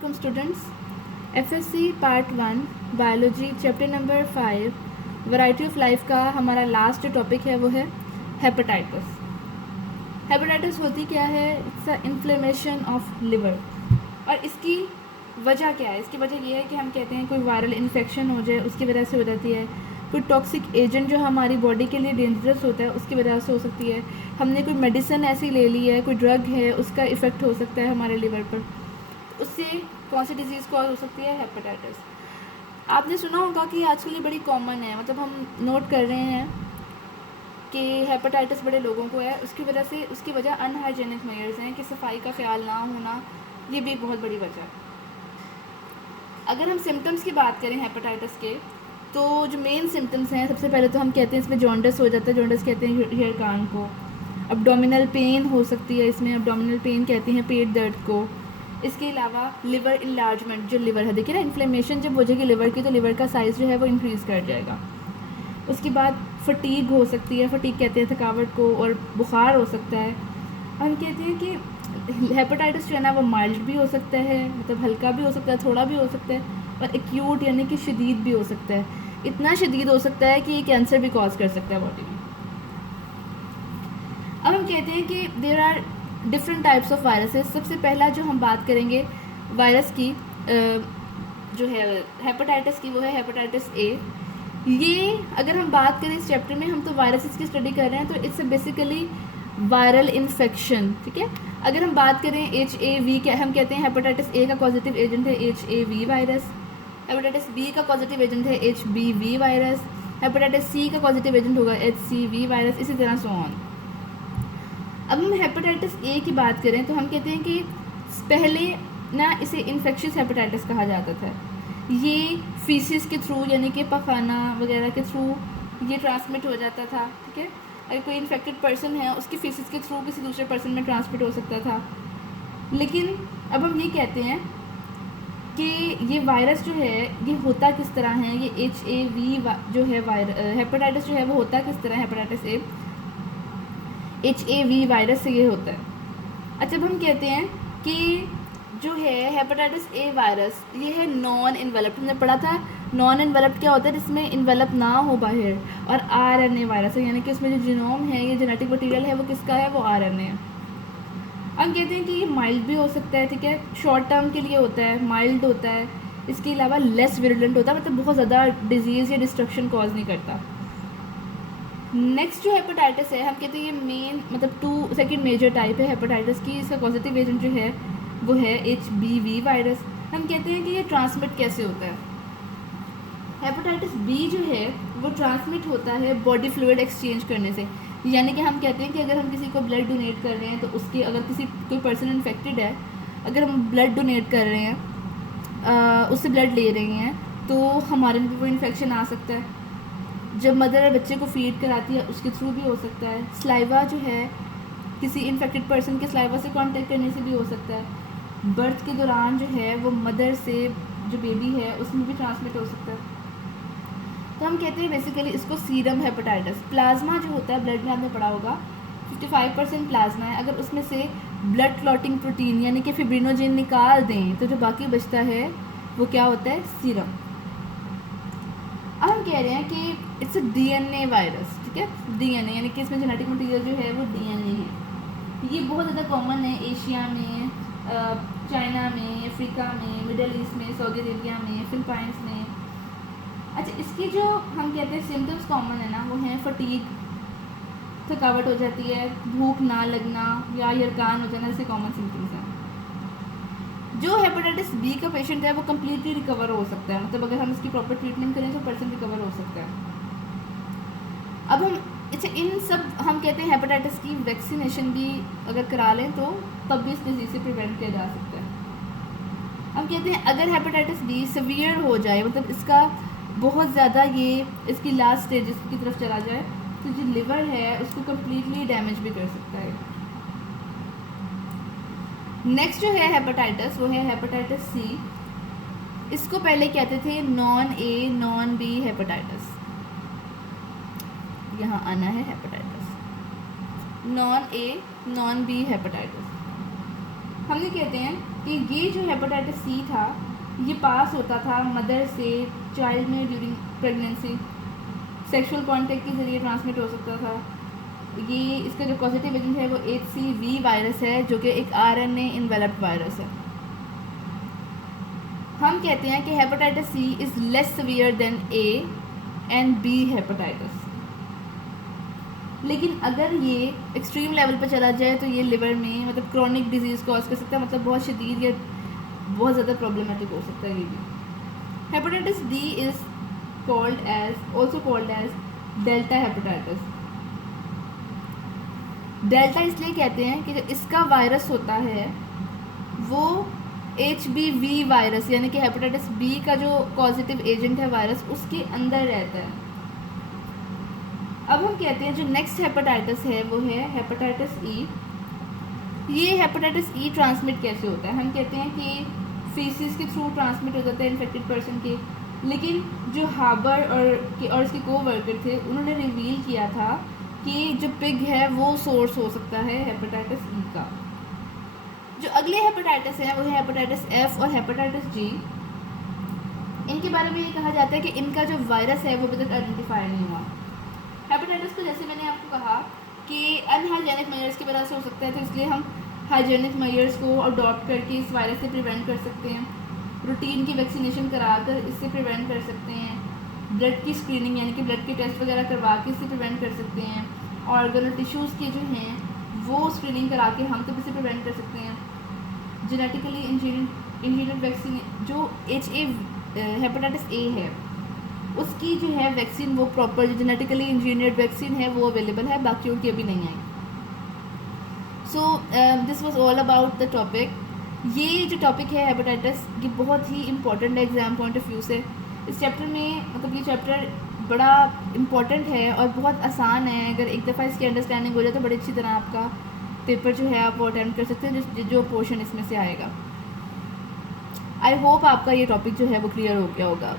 Assalamualaikum students. FSC part 1 biology chapter number 5 variety of life का हमारा last topic है वो है हेपेटाइटिस। हेपेटाइटिस होती क्या है? It's a inflammation of liver. और इसकी वजह क्या है? इसकी वजह ये है कि हम कहते हैं कोई वायरल इन्फेक्शन हो जाए उसकी वजह से हो जाती है, कोई टॉक्सिक एजेंट जो हमारी बॉडी के लिए डेंजरस होता है उसकी वजह से हो सकती है, हमने कोई मेडिसिन ऐसी ले ली है, कोई ड्रग है उसका इफ़ेक्ट हो सकता है हमारे लिवर पर, उससे कौन सी डिज़ीज़ कॉज हो सकती है? हेपेटाइटिस। आपने सुना होगा कि आजकल ये बड़ी कॉमन है, मतलब हम नोट कर रहे हैं कि हेपेटाइटिस बड़े लोगों को है। उसकी वजह अनहाइजेनिक मेजर्स हैं कि सफाई का ख्याल ना होना, ये भी एक बहुत बड़ी वजह है। अगर हम सिम्टम्स की बात करें हेपेटाइटिस के, तो जो मेन सिम्टम्स हैं, सबसे पहले तो हम कहते हैं इसमें जॉन्डिस हो जाता है। जॉन्डिस कहते हैं हेयर कान को। अब्डोमिनल पेन हो सकती है इसमें, अब्डोमिनल पेन कहते हैं पेट दर्द को। इसके अलावा लिवर इनलार्जमेंट, जो लिवर है, देखिए ना, इन्फ्लेमेशन जब हो जाएगी लिवर की तो लिवर का साइज़ जो है वो इंक्रीज़ कर जाएगा। उसके बाद फटीग हो सकती है, फटीग कहते हैं थकावट को, और बुखार हो सकता है। हम कहते हैं कि हेपेटाइटिस जो है ना वो माइल्ड भी हो सकता है, मतलब हल्का भी हो सकता है, थोड़ा भी हो सकता है, और एक्यूट यानी कि शदीद भी हो सकता है। इतना शदीद हो सकता है कि ये कैंसर भी कॉज कर सकता है बॉडी में। अब हम कहते हैं कि there are different types of viruses. सबसे पहला जो हम बात करेंगे वायरस की, जो है हेपेटाइटिस की, वो है हेपेटाइटिस ए। ये अगर हम बात करें इस चैप्टर में, हम तो वायरसेस की स्टडी कर रहे हैं, तो इट्स बेसिकली वायरल इन्फेक्शन, ठीक है। अगर हम बात करें HIV, क्या हम कहते हैं हेपेटाइटिस ए का पॉजिटिव एजेंट है HIV वायरस, हेपेटाइटिस बी का पॉजिटिव एजेंट है HBV वायरस, हेपेटाइटिस सी का पॉजिटिव एजेंट होगा HCV वायरस, इसी तरह सो ऑन। अब हम हेपेटाइटिस ए की बात करें तो हम कहते हैं कि पहले ना इसे इन्फेक्शियस हेपेटाइटिस कहा जाता था। ये फीसिस के थ्रू यानी कि पखाना वगैरह के थ्रू ये ट्रांसमिट हो जाता था, ठीक है। अगर कोई इन्फेक्टेड पर्सन है उसकी फीसिस के थ्रू किसी दूसरे पर्सन में ट्रांसमिट हो सकता था। लेकिन अब हम ये कहते हैं कि ये वायरस जो है ये होता किस तरह है, ये HAV जो है हेपेटाइटिस जो है वो होता किस तरह, हेपेटाइटिस ए HAV वायरस से ये होता है। अच्छा, अब हम कहते हैं कि जो है हेपेटाइटिस ए वायरस ये है नॉन इन्वेलप्ड। हमने पढ़ा था नॉन इन्वेलप्ड क्या होता है, जिसमें इन्वेलप ना हो बाहर, और RNA वायरस है, यानी कि उसमें जो जीनोम है, ये जेनेटिक मटेरियल है, वो किसका है, वो RNA है। हम कहते हैं कि ये माइल्ड भी हो सकता है, ठीक है, शॉर्ट टर्म के लिए होता है, माइल्ड होता है। इसके अलावा लेस विरुलेंट होता है, मतलब बहुत ज़्यादा डिजीज़ या डिस्ट्रक्शन कॉज नहीं करता। नेक्स्ट जो हेपेटाइटिस है, हम कहते हैं ये मेन मतलब सेकंड मेजर टाइप है हेपेटाइटिस की। इसका पॉजिटिव एजेंट जो है वो है HBV वायरस। हम कहते हैं कि ये ट्रांसमिट कैसे होता है। हेपेटाइटिस बी जो है वो ट्रांसमिट होता है बॉडी फ्लूइड एक्सचेंज करने से। यानी कि हम कहते हैं कि अगर हम किसी को ब्लड डोनेट कर रहे हैं तो उसके, अगर कोई पर्सन इन्फेक्टेड है, अगर हम ब्लड डोनेट कर रहे हैं, उससे ब्लड ले रहे हैं, तो हमारे में भी वो इन्फेक्शन आ सकता है। जब मदर बच्चे को फीड कराती है उसके थ्रू भी हो सकता है। स्लाइवा जो है किसी इन्फेक्टेड पर्सन के स्लाइवा से कांटेक्ट करने से भी हो सकता है। बर्थ के दौरान जो है वो मदर से जो बेबी है उसमें भी ट्रांसमिट हो सकता है। तो हम कहते हैं बेसिकली इसको सीरम हेपेटाइटिस। प्लाज्मा जो होता है ब्लड में, आपने पढ़ा होगा 55% प्लाज्मा है। अगर उसमें से ब्लड क्लॉटिंग प्रोटीन यानी कि फिब्रिनोजेन निकाल दें तो जो बाकी बचता है वो क्या होता है, सीरम। अब हम कह रहे हैं कि इट्स अ DNA वायरस, ठीक है, DNA यानी कि इसमें जेनेटिक मटेरियल जो है वो DNA है। ये बहुत ज़्यादा कॉमन है एशिया में, चाइना में, अफ्रीका में, मिडल ईस्ट में, सऊदी अरेबिया में, फिलीपाइंस में। अच्छा, इसकी जो हम कहते हैं सिम्टम्स कॉमन है ना, वो हैं फटीग, थकावट हो जाती है, भूख ना लगना या यरकान हो जाना, जैसे कॉमन सिम्टम्स हैं। जो हेपेटाइटिस बी का पेशेंट है वो कम्प्लीटली रिकवर हो सकता है, मतलब अगर हम इसकी प्रॉपर ट्रीटमेंट करें तो पर्सन रिकवर हो सकता है। अब हम इन सब हम कहते हैं हेपेटाइटिस की वैक्सीनेशन भी अगर करा लें तो तब भी इस डिजीज़ से प्रिवेंट किया जा सकता है। हम कहते हैं अगर हेपेटाइटिस बी सीवियर हो जाए, मतलब इसका बहुत ज़्यादा ये इसकी लास्ट स्टेजेस की तरफ चला जाए, तो जो लिवर है उसको कम्प्लीटली डैमेज भी कर सकता है। नेक्स्ट जो है हेपेटाइटिस वो है हेपेटाइटिस सी। इसको पहले कहते थे non A non B hepatitis. यहाँ आना है hepatitis non A non B hepatitis. हमने कहते हैं कि ये जो हेपेटाइटिस सी था ये पास होता था मदर से चाइल्ड में ड्यूरिंग प्रेगनेंसी, सेक्सुअल कॉन्टेक्ट के ज़रिए ट्रांसमिट हो सकता था। ये इसका जो पॉजिटिव एजेंट है वो HCV वायरस है जो कि एक RNA इन्वेलप्ड वायरस है। हम कहते हैं कि hepatitis C is less severe than A and B hepatitis, लेकिन अगर ये एक्सट्रीम लेवल पर चला जाए तो ये लिवर में मतलब क्रॉनिक डिजीज़ कॉज कर सकता है, मतलब बहुत शदीद या बहुत ज़्यादा प्रॉब्लमेटिक हो सकता है ये भी। Hepatitis D is also called as delta hepatitis. Delta इसलिए कहते हैं कि जो इसका वायरस होता है वो HBV वायरस यानी कि हेपेटाइटिस B का जो पॉजिटिव एजेंट है वायरस उसके अंदर रहता है। अब हम कहते हैं जो नेक्स्ट हेपेटाइटिस है वो है हेपेटाइटिस E। ये हेपेटाइटिस E ट्रांसमिट कैसे होता है? हम कहते हैं कि फीसिस के थ्रू ट्रांसमिट हो जाता है इन्फेक्टेड पर्सन के, लेकिन जो हार्बर और इसके कोवर्कर थे उन्होंने रिवील किया था कि जो पिग है वो सोर्स हो सकता है हेपेटाइटिस E का। जो अगले हेपेटाइटिस हैं वो है हेपेटाइटिस F और हेपेटाइटिस G। इनके बारे में ये कहा जाता है कि इनका जो वायरस है वो अभी तक आइडेंटिफाई नहीं हुआ। हेपेटाइटिस को जैसे मैंने आपको कहा कि अनहाइजेनिक मेजर्स की वजह से हो सकता है, तो इसलिए हम हाइजेनिक मेजर्स को अडॉप्ट करके इस वायरस से प्रिवेंट कर सकते हैं। रूटीन की वैक्सीनेशन कराकर इससे प्रिवेंट कर सकते हैं। ब्लड की स्क्रीनिंग यानी कि ब्लड के टेस्ट वगैरह करवा के इससे प्रिवेंट कर सकते हैं। ऑर्गन और टिश्यूज़ के जो हैं वो स्क्रीनिंग करा के हम तक इससे प्रिवेंट कर सकते हैं। जेनेटिकली इंजीनियर्ड वैक्सीन जो हेपेटाइटिस A है उसकी जो है वैक्सीन वो प्रॉपर जो जेनेटिकली इंजीनियर्ड वैक्सीन है वो अवेलेबल है, बाकियों की अभी नहीं आई। So this was all about the topic. ये जो टॉपिक है हेपेटाइटिस ये बहुत ही इंपॉर्टेंट है एग्ज़ाम पॉइंट ऑफ व्यू से। इस चैप्टर में मतलब ये चैप्टर बड़ा इम्पॉर्टेंट है और बहुत आसान है। अगर एक दफ़ा इसकी अंडरस्टैंडिंग हो जाए तो बड़ी अच्छी तरह आपका पेपर जो है आप वो अटेम्प्ट कर सकते हैं जो पोर्शन इसमें से आएगा। आई होप आपका ये टॉपिक जो है वो क्लियर हो गया होगा।